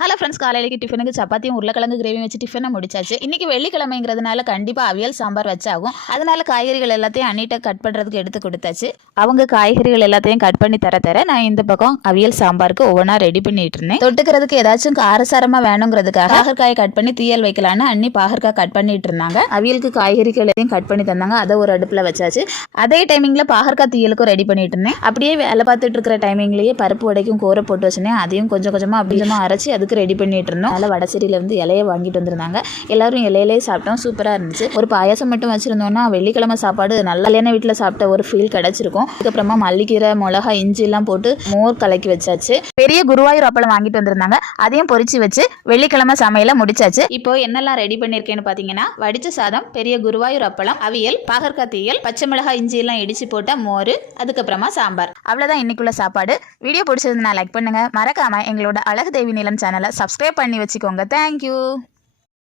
Hello friends, காலையிலேக்கு டிஃபனுக்கு சப்பாத்தியும் உருளைக்கிழங்கு கிரேவியும் வச்சு டிஃபனை முடிச்சாச்சு. இன்றைக்கி வெள்ளிக்கிழமைங்கிறதுனால கண்டிப்பாக அவியல் சாம்பார் வச்சாகும். அதனால காய்கறிகள் எல்லாத்தையும் அன்னிட்ட கட் பண்ணுறதுக்கு எடுத்து கொடுத்தாச்சு. அவங்க காய்கறிகள் எல்லாத்தையும் கட் பண்ணி தர நான் இந்த பக்கம் அவியல் சாம்பாருக்கு ஒவ்வொன்றா ரெடி பண்ணிட்டு இருந்தேன். தொட்டுக்கிறதுக்கு ஏதாச்சும் காரசாரமாக வேணுங்கிறதுக்காக பாகற்காயை கட் பண்ணி தீயல் வைக்கலான்னு அன்னி பாகற்காய் கட் பண்ணிட்டு இருந்தாங்க. அவியலுக்கு காய்கறிகள் எல்லாத்தையும் கட் பண்ணி தந்தாங்க. அதை ஒரு அடுப்பில் வச்சாச்சு. அதே டைமிங்கில் பாகற்காய் தீயலுக்கும் ரெடி பண்ணிட்டு இருந்தேன். அப்படியே வேலை பார்த்துட்டு இருக்கிற டைமிங்லேயே பருப்பு வடைக்கும் கோரை போட்டு வச்சுனேன். அதையும் கொஞ்சம் கொஞ்சமாக அப்படியமாக அரைச்சி அதுக்கு ரெடி பண்ணிட்டு இருந்தோம். அதனால் வடசேரியில வந்து இலையை வாங்கிட்டு வந்திருந்தாங்க. எல்லாரும் இலையிலே சாப்பிட்டோம். சூப்பராக இருந்துச்சு. ஒரு பாயாசம் மட்டும் வச்சிருந்தோம்னா வெள்ளிக்கிழமை சாப்பாடு நல்ல கல்யாண வீட்டில் சாப்பிட்ட ஒரு ஃபீல் கிடைச்சிருக்கும். அதுக்கப்புறமா மல்லிக்கீரை, மிளகா, இஞ்சி எல்லாம் போட்டு மோர் கலக்கி வச்சாச்சு. பெரிய குருவாயூர் அப்பளம் வாங்கிட்டு வந்திருந்தாங்க. அதையும் பொரிச்சு வச்சு வெள்ளிக்கிழமை சமையல முடிச்சாச்சு. இப்போ என்னெல்லாம் ரெடி பண்ணிருக்கேன்னு பாத்தீங்கன்னா, வடிச்ச சாதம், பெரிய குருவாயூர் அப்பளம், அவியல், பாகற்காய் தீயல், பச்சை மிளகாய், இஞ்சி எல்லாம் இடிச்சு போட்ட மோர், அதுக்கப்புறமா சாம்பார். அவ்வளவுதான் இன்னைக்குள்ள சாப்பாடு. வீடியோ பிடிச்சிருந்தா லைக் பண்ணுங்க. மறக்காம எங்களோட அழகு தேவி நிலம் சேனலை சப்ஸ்கிரைப் பண்ணி வச்சுக்கோங்க. தேங்க்யூ.